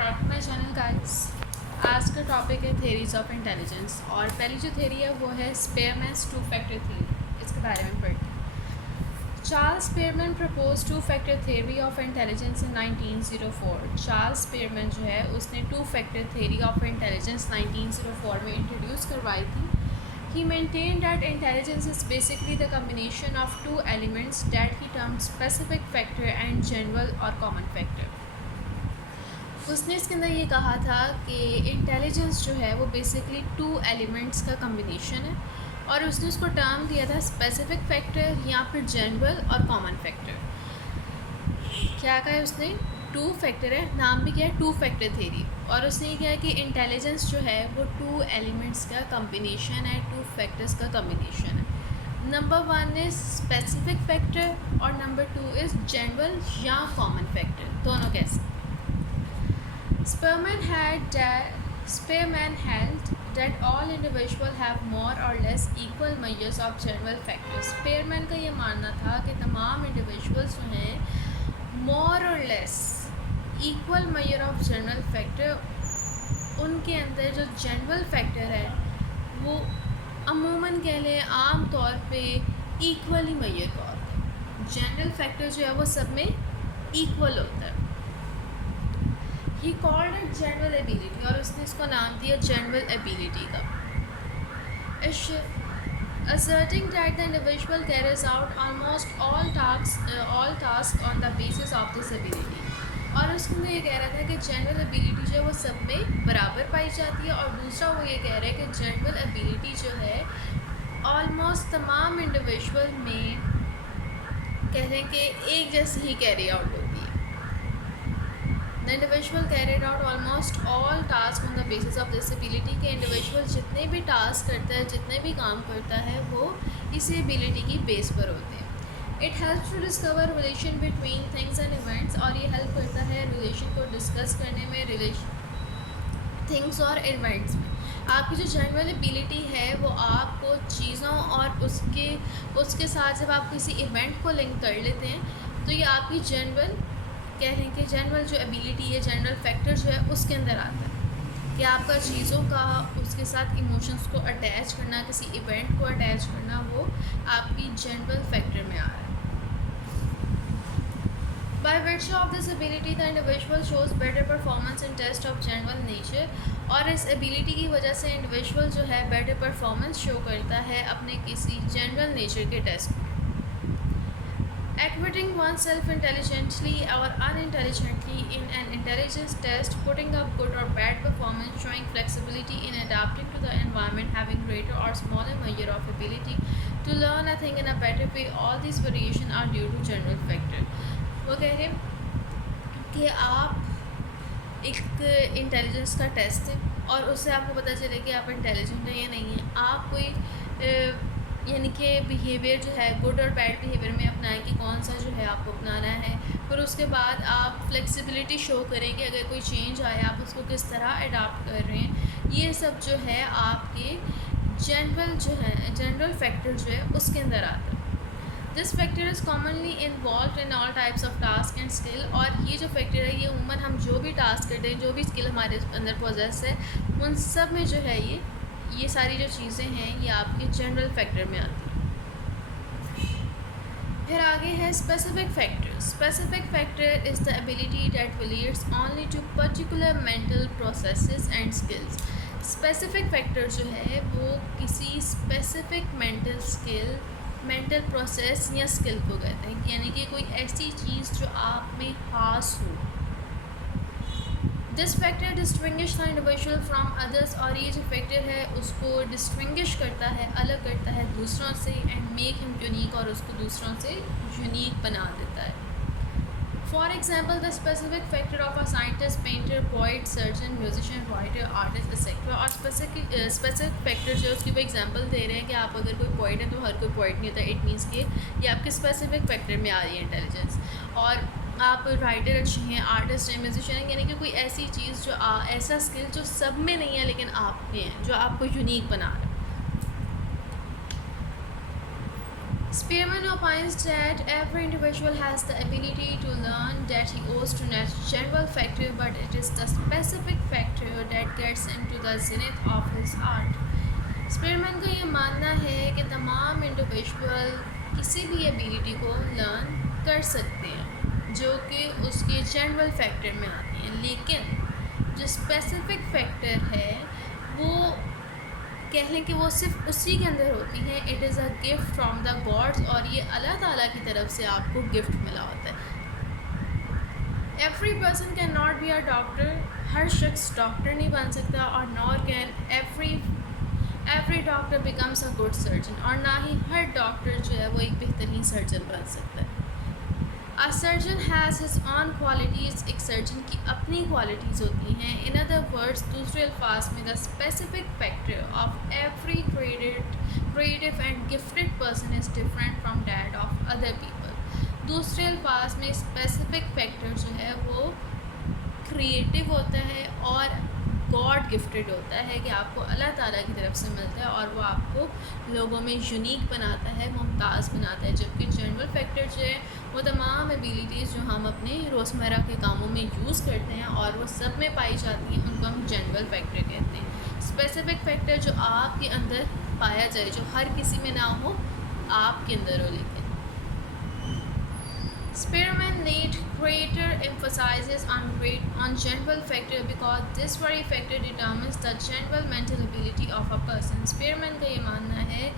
Back to my channel guys. आज का topic है थेरीज ऑफ इंटेलिजेंस और पहली जो थेरी है वो है स्पेयरमैन्स टू फैक्टर थ्योरी। इसके बारे में पढ़ते हैं। Charles Spearman propose two factor theory of intelligence in 1904। Charles Spearman जो है उसने two factor theory of intelligence 1904 में इंट्रोड्यूस करवाई थी। He maintained that intelligence is basically the combination of two elements that he termed specific factor and general or common factor. उसने इसके अंदर ये कहा था कि इंटेलिजेंस जो है वो बेसिकली टू एलिमेंट्स का कम्बिनेशन है और उसने उसको टर्म दिया था स्पेसिफिक फैक्टर या फिर जनरल और कॉमन फैक्टर। क्या कहा है उसने? टू फैक्टर है, नाम भी क्या है? Two factor theory. और उसने ये किया कि इंटेलिजेंस जो है वो टू एलिमेंट्स का कम्बिनेशन है, टू फैक्टर्स का कम्बिनेशन है। Number one is specific factor और नंबर टू इज़ जनरल या कॉमन फैक्टर। दोनों कैसे? Spearman held that all individuals have more or less equal measures of general factors. Spearman का ये मानना था कि तमाम इंडिविजुअल्स जो हैं more or less equal measure of general factor, उनके अंदर जो जनरल फैक्टर है वो अमूमन कह लें आम तौर पे इक्वली मेजर का होता है। जनरल फैक्टर जो है वो सब में इक्वल होता है। He called it general ability और उसने इसको नाम दिया जनरल एबिलिटी का। asserting that the individual carries out almost all tasks on the basis of this ability। और उसमें ये कह रहा था कि जनरल एबिलिटी जो है वो सब में बराबर पाई जाती है। और दूसरा वो ये कह रहा है कि जनरल एबिलिटी जो है ऑलमोस्ट तमाम इंडिविजुअल में कह रहे हैं कि एक जैसी ही कैरी आउट होती है। The individual carried out almost all tasks on the basis of this ability के इंडिविजुअल जितने भी टास्क करता है, जितने भी काम करता है वो इसी एबिलिटी की बेस पर होते हैं। It helps to discover relation between things and events और ये हेल्प करता है रिलेशन को डिस्कस करने में, रिलेशन थिंग्स और इवेंट्स में। आपकी जो जनरल एबिलिटी है वो आपको चीज़ों और उसके साथ जब आप किसी इवेंट को लिंक कर लेते हैं तो ये आपकी जनरल कह रहे हैं कि जनरल जो एबिलिटी है, जनरल फैक्टर जो है उसके अंदर आता है कि आपका चीज़ों का उसके साथ इमोशंस को अटैच करना, किसी इवेंट को अटैच करना, वो आपकी जनरल फैक्टर में आ रहा है। By virtue of this ability, the individual shows better performance in test of general nature। और इस एबिलिटी की वजह से इंडिविजुअल जो है बेटर परफॉर्मेंस शो करता है अपने किसी जनरल नेचर के टेस्ट में। Acquitting oneself intelligently or unintelligently in an intelligence test, putting up good or bad performance, showing flexibility in adapting to the environment, having greater or smaller measure of ability to learn a thing in a better way, all these variations are due to general factor। वो कह रहे हैं कि आप एक intelligence का test है और उससे आपको पता चले कि आप इंटेलिजेंट हैं या नहीं हैं। आप कोई यानी कि बिहेवियर जो है गुड और बैड बिहेवियर में अपनाएं कि कौन सा जो है आपको अपनाना है। फिर उसके बाद आप फ्लेक्सिबिलिटी शो करें कि अगर कोई चेंज आए आप उसको किस तरह अडाप्ट कर रहे हैं। ये सब जो है आपके जनरल जो है जनरल फैक्टर जो है उसके अंदर आता है। This factor is commonly involve in all types of task and skill. और ये जो फैक्टर है ये उम्मन हम जो भी टास्क करते हैं, जो भी स्किल हमारे अंदर पोजेस है, उन सब में जो है ये सारी जो चीज़ें हैं ये आपके जनरल फैक्टर में आती हैं। फिर आगे है specific factor. Specific factor is the ability that relates only to particular mental processes and skills. Specific factor जो है वो किसी स्पेसिफिक मेंटल प्रोसेस या स्किल को कहते हैं, यानी कि कोई ऐसी चीज़ जो आप में खास हो। This factor distinguish the individual from others. और ये जो फैक्टर है उसको डिस्टिंग्विश करता है, अलग करता है दूसरों से, एंड मेक हिम यूनिक, और उसको दूसरों से यूनिक बना देता है। For example the specific factor of a scientist, painter, poet, surgeon, musician, writer, artist etcetera. और स्पेसिफिक फैक्टर जो है उसकी वो एग्जाम्पल दे रहे हैं कि आप अगर कोई पोइट है तो हर कोई पोइट नहीं होता। इट मीन्स कि ये आपके स्पेसिफिक फैक्टर में आ रही है इंटेलिजेंस। और आप राइटर अच्छे हैं, आर्टिस्ट हैं, म्यूजिशियन हैं, यानी कि कोई ऐसी चीज़ जो ऐसा स्किल जो सब में नहीं है लेकिन आप में है, जो आपको यूनिक बना रहा है। Spearman opines that every individual has the ability to learn that he owes to general factor, but it is the specific factor that gets into the zenith of his art. Spearman का ये मानना है कि तमाम individual किसी भी ability को learn कर सकते हैं जो कि उसके जनरल फैक्टर में आती हैं, लेकिन जो स्पेसिफिक फैक्टर है वो कह लें कि वो सिर्फ उसी के अंदर होती हैं. It is a gift from the gods, और ये अल्लाह ताला की तरफ से आपको गिफ्ट मिला होता है. Every person can not be a doctor. हर शख्स डॉक्टर नहीं बन सकता, और nor can every doctor becomes a good surgeon, और ना ही हर डॉक्टर जो है वो एक बेहतरीन सर्जन बन सकता है. A surgeon has his own qualities. एक सर्जन की अपनी क्वालिटीज़ होती हैं. इन अदर वर्ड्स, दूसरे अल्फाज में, the specific factor of every creative and gifted person is different from that of other people. दूसरे अल्फाज में स्पेसिफिक फैक्टर जो है वो क्रिएटिव होता है और गॉड गिफ्टेड होता है कि आपको अल्लाह ताला की तरफ से मिलता है, और वो आपको लोगों में यूनिक बनाता है, मुमताज़ बनाता है. जबकि जनरल फैक्टर जो है वो तमाम एबिलिटीज़ जो हम अपने रोज़मर्रा के कामों में यूज़ करते हैं और वो सब में पाई जाती हैं, उनको हम जनरल फैक्टर कहते हैं. स्पेसिफिक फैक्टर जो आपके अंदर पाया जाए, जो हर किसी में ना हो, आपके अंदर हो. लेकिन Spearman laid greater emphasis on general factor because this very factor determines the general mental ability of a person. Spearman का ये मानना है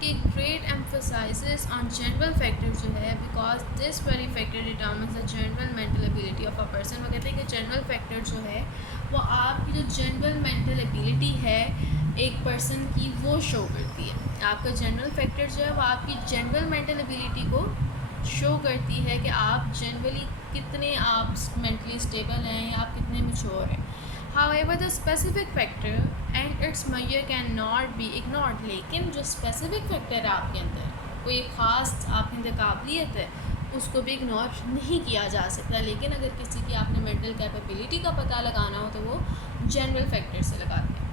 कि great emphasis on general factor जो है because this very factor determines the general mental ability of a person. वो कहते हैं कि general factor जो है वो आपकी जो general mental ability है एक पर्सन की वो शो करती है. आपका जनरल फैक्टर जो है वो आपकी जनरल मेंटल एबिलिटी को शो करती है कि आप जनरली कितने आप मेंटली स्टेबल हैं या आप कितने मैच्योर हैं. However the specific factor and its major can not be ignored. लेकिन जो स्पेसिफिक फैक्टर है आपके अंदर, कोई एक ख़ास आपके अंदर काबिलियत है, उसको भी इग्नोर नहीं किया जा सकता. लेकिन अगर किसी की आपने मेंटल कैपेबिलिटी का पता लगाना हो तो वो जनरल फैक्टर से लगाते हैं.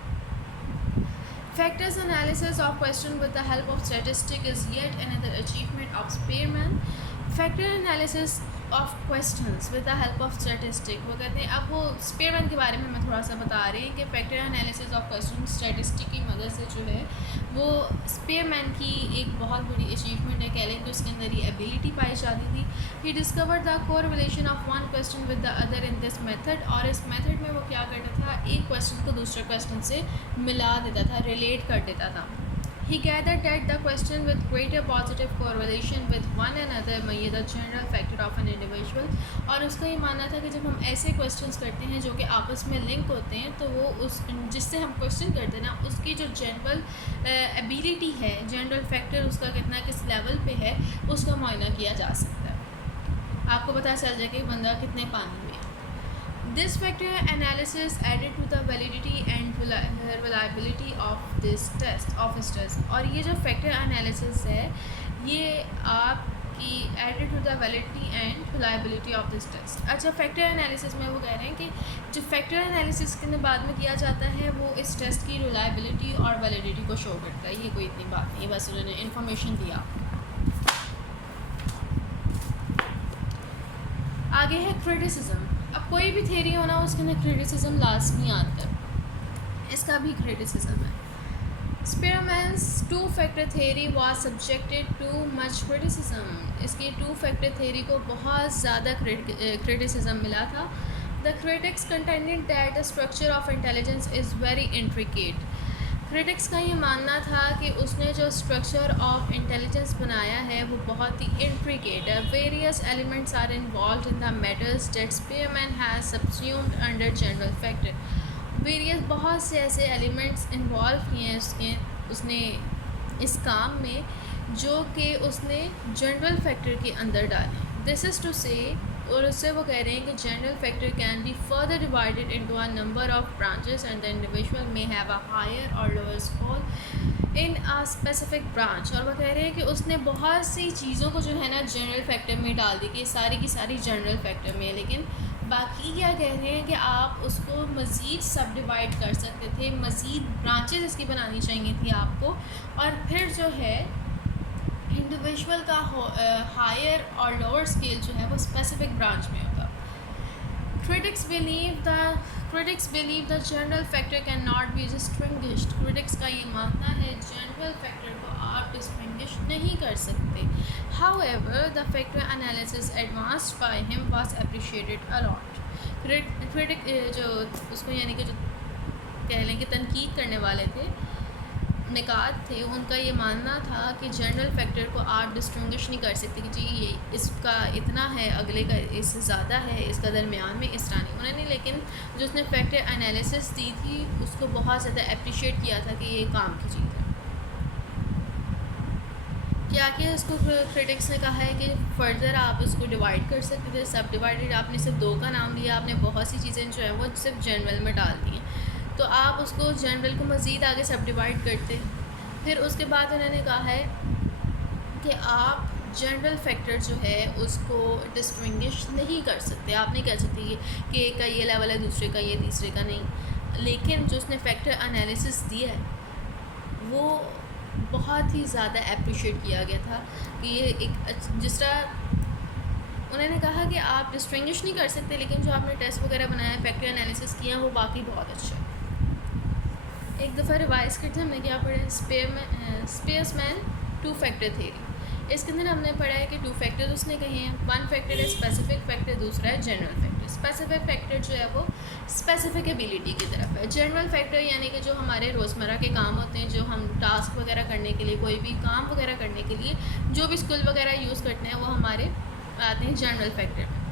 Factors analysis of question with the help of statistic is yet another achievement of Spearman. Factor analysis of questions with the help of statistic. वो कहते हैं, अब वो Spearman के बारे में मैं थोड़ा सा बता रही हूँ कि factor analysis of question statistic की मदद से जो है वो Spearman की एक बहुत बड़ी achievement है. कह लें कि उसके अंदर ये ability पाई जाती थी. He discovered the correlation of one question with the other in this method. और इस method में वो क्या करता था, एक question को दूसरे question से मिला देता था, relate कर देता था. He gathered that the question with greater positive correlation with one another made the general factor of an individual. और उसका ये मानना था कि जब हम ऐसे questions करते हैं जो कि आपस में लिंक होते हैं तो वो उस जिससे हम क्वेश्चन करते हैं ना उसकी जो जनरल एबिलिटी है, जनरल फैक्टर उसका कितना किस लेवल पे है, उसका मुआयना किया जा सकता है. आपको पता चल जाए कि बंदा कितने पानी में है. This factor analysis added to the validity and reliability of this test of his test. और ये जो factor analysis है ये आपकी added to the validity and reliability of this test. अच्छा, factor analysis में वो कह रहे हैं कि जो factor analysis के बाद में किया जाता है वो इस test की reliability और validity को show करता है. ये कोई इतनी बात नहीं, बस उन्होंने information दिया. आगे है criticism. अब कोई भी थेरी हो ना उसके अंदर क्रिटिसिज्म लाजमी आता है. इसका भी क्रिटिसिज्म है. Spearman's two-factor theory was subjected to much criticism. इसकी two-factor theory को बहुत ज़्यादा criticism मिला था. The critics contended that the structure of intelligence is very intricate. Critics का ये मानना था कि उसने जो स्ट्रक्चर ऑफ इंटेलिजेंस बनाया है वो बहुत ही इंट्रिकेट है. Various elements are involve in the matters that Spearman has subsumed under general factor. Various बहुत से ऐसे एलिमेंट्स इन्वॉल्व किए हैं उसने इस काम में जो कि उसने जनरल फैक्टर के अंदर डाले. दिस इज़ टू से, और उससे वो कह रहे हैं कि general factor can be further divided into a number of branches and the individual may have a higher or lower score in a specific branch. और वो कह रहे हैं कि उसने बहुत सी चीज़ों को जो है ना जनरल फैक्टर में डाल दी कि सारी की सारी जनरल फैक्टर में, लेकिन बाकी क्या कह रहे हैं कि आप उसको मज़ीद सब डिवाइड कर सकते थे, मज़ीद ब्रांचेस इसकी बनानी चाहिए थी आपको, और फिर जो है इंडिविजुअल का हायर और लोअर स्केल जो है वो स्पेसिफिक ब्रांच में होगा. Critics believe the general factor cannot be distinguished. Critics का ये मानना है general factor को आप distinguish नहीं कर सकते. However, the factor analysis advanced by him was appreciated a lot. Critic जो उसको यानी कि जो कह लें कि तनकीद करने वाले थे, निकात थे, उनका ये मानना था कि जनरल फैक्टर को आप डिस्टिंग्विश नहीं कर सकते कि जी ये इसका इतना है, अगले का इससे ज़्यादा है, इसका दरमियान में इस तरह नहीं. उन्होंने लेकिन जो उसने फैक्टर एनालिसिस दी थी उसको बहुत ज़्यादा अप्रिशिएट किया था कि ये काम की चीज़ है. क्या कि उसको क्रिटिक्स ने कहा है कि फ़र्दर आप उसको डिवाइड कर सकते थे. सब डिवाइडेड आपने सिर्फ 2 का नाम लिया, आपने बहुत सी चीज़ें जो है वो सिर्फ जनरल में डाल दी हैं, तो आप उसको जनरल को मज़ीद आगे सब डिवाइड करते. फिर उसके बाद उन्होंने कहा है कि आप जनरल फैक्टर जो है उसको डिस्टिंग्विश नहीं कर सकते. आप नहीं कह सकते कि एक का ये लेवल है, दूसरे का ये, तीसरे का नहीं. लेकिन जो उसने फैक्टर एनालिसिस दिया है वो बहुत ही ज़्यादा अप्रिशिएट किया गया था कि ये एक जिस तरह उन्होंने कहा कि आप डिस्टिंग्विश नहीं कर सकते, लेकिन जो आपने टेस्ट वगैरह बनाया, फैक्टर एनालिसिस किया, वो बाकी बहुत अच्छा है. एक दफ़ा रिवाइज़ करते हैं हमने क्या पढ़ा, स्पेयरमैन 2 फैक्टर थ्योरी. इसके अंदर हमने पढ़ा है कि 2 फैक्टर्स उसने कहे हैं. 1 फैक्टर है स्पेसिफिक फैक्टर, दूसरा है जनरल फैक्टर. स्पेसिफिक फैक्टर जो है वो स्पेसिफिक एबिलिटी की तरफ है. जनरल फैक्टर यानी कि जो हमारे रोज़मर्रा के काम होते हैं, जो हम टास्क वगैरह करने के लिए, कोई भी काम वगैरह करने के लिए जो भी स्किल वगैरह यूज़ करते हैं वो हमारे आते हैं जनरल फैक्टर में.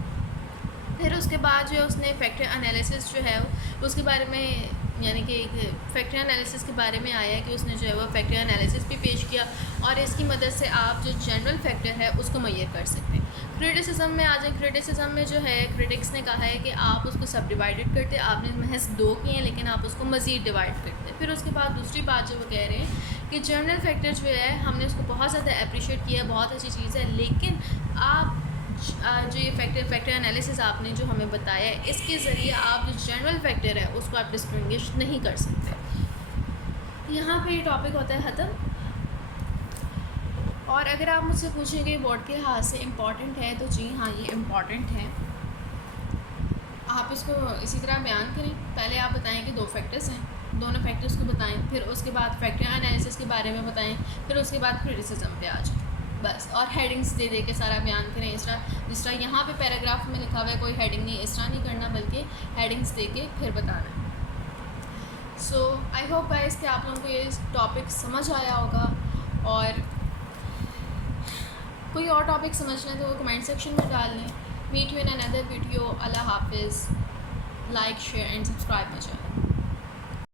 फिर उसके बाद जो उसने फैक्टर एनालिसिस जो है उसके बारे में यानी कि फैक्टर एनालिसिस के बारे में आया कि उसने जो है वो फैक्टर एनालिसिस भी पेश किया और इसकी मदद से आप जो जनरल फैक्टर है उसको मुय्यर कर सकते हैं. क्रिटिसिज्म में आ जाए. क्रिटिसिज्म में जो है क्रिटिक्स ने कहा है कि आप उसको सब डिवाइडेड करते, आपने महज 2 किए हैं लेकिन आप उसको मज़ीद डिवाइड करते. फिर उसके बाद दूसरी बात जो वो कह रहे हैं कि जनरल फैक्टर जो है हमने उसको बहुत ज़्यादा अप्रिशिएट किया, बहुत अच्छी चीज़ है, लेकिन आप जो ये फैक्टर एनालिसिस आपने जो हमें बताया है इसके ज़रिए आप जो जनरल फैक्टर है उसको आप डिस्टिंग्विश नहीं कर सकते. यहाँ पे ये टॉपिक होता है ख़त्म. और अगर आप मुझसे पूछेंगे बोर्ड के लिहाज से इम्पॉर्टेंट है, तो जी हाँ ये इम्पॉर्टेंट है. आप इसको इसी तरह बयान करें. पहले आप बताएं कि 2 फैक्टर्स हैं, दोनों फैक्टर्स को बताएं, फिर उसके बाद फैक्टर एनालिसिस के बारे में बताएं, फिर उसके बाद क्रिटिसिज्म पे आ जाए बस. और हेडिंग्स दे दे के सारा बयान करें. इस तरह जिस तरह यहाँ पे पैराग्राफ में लिखा हुआ है कोई हेडिंग नहीं, इस तरह नहीं करना, बल्कि हेडिंग्स दे के फिर बताना. सो आई होप गाइस कि आप लोगों को ये टॉपिक समझ आया होगा. और कोई और टॉपिक समझना है तो वो कमेंट सेक्शन में डाल लें. Meet you in another video. Allah हाफिज़. Like, share and subscribe my channel.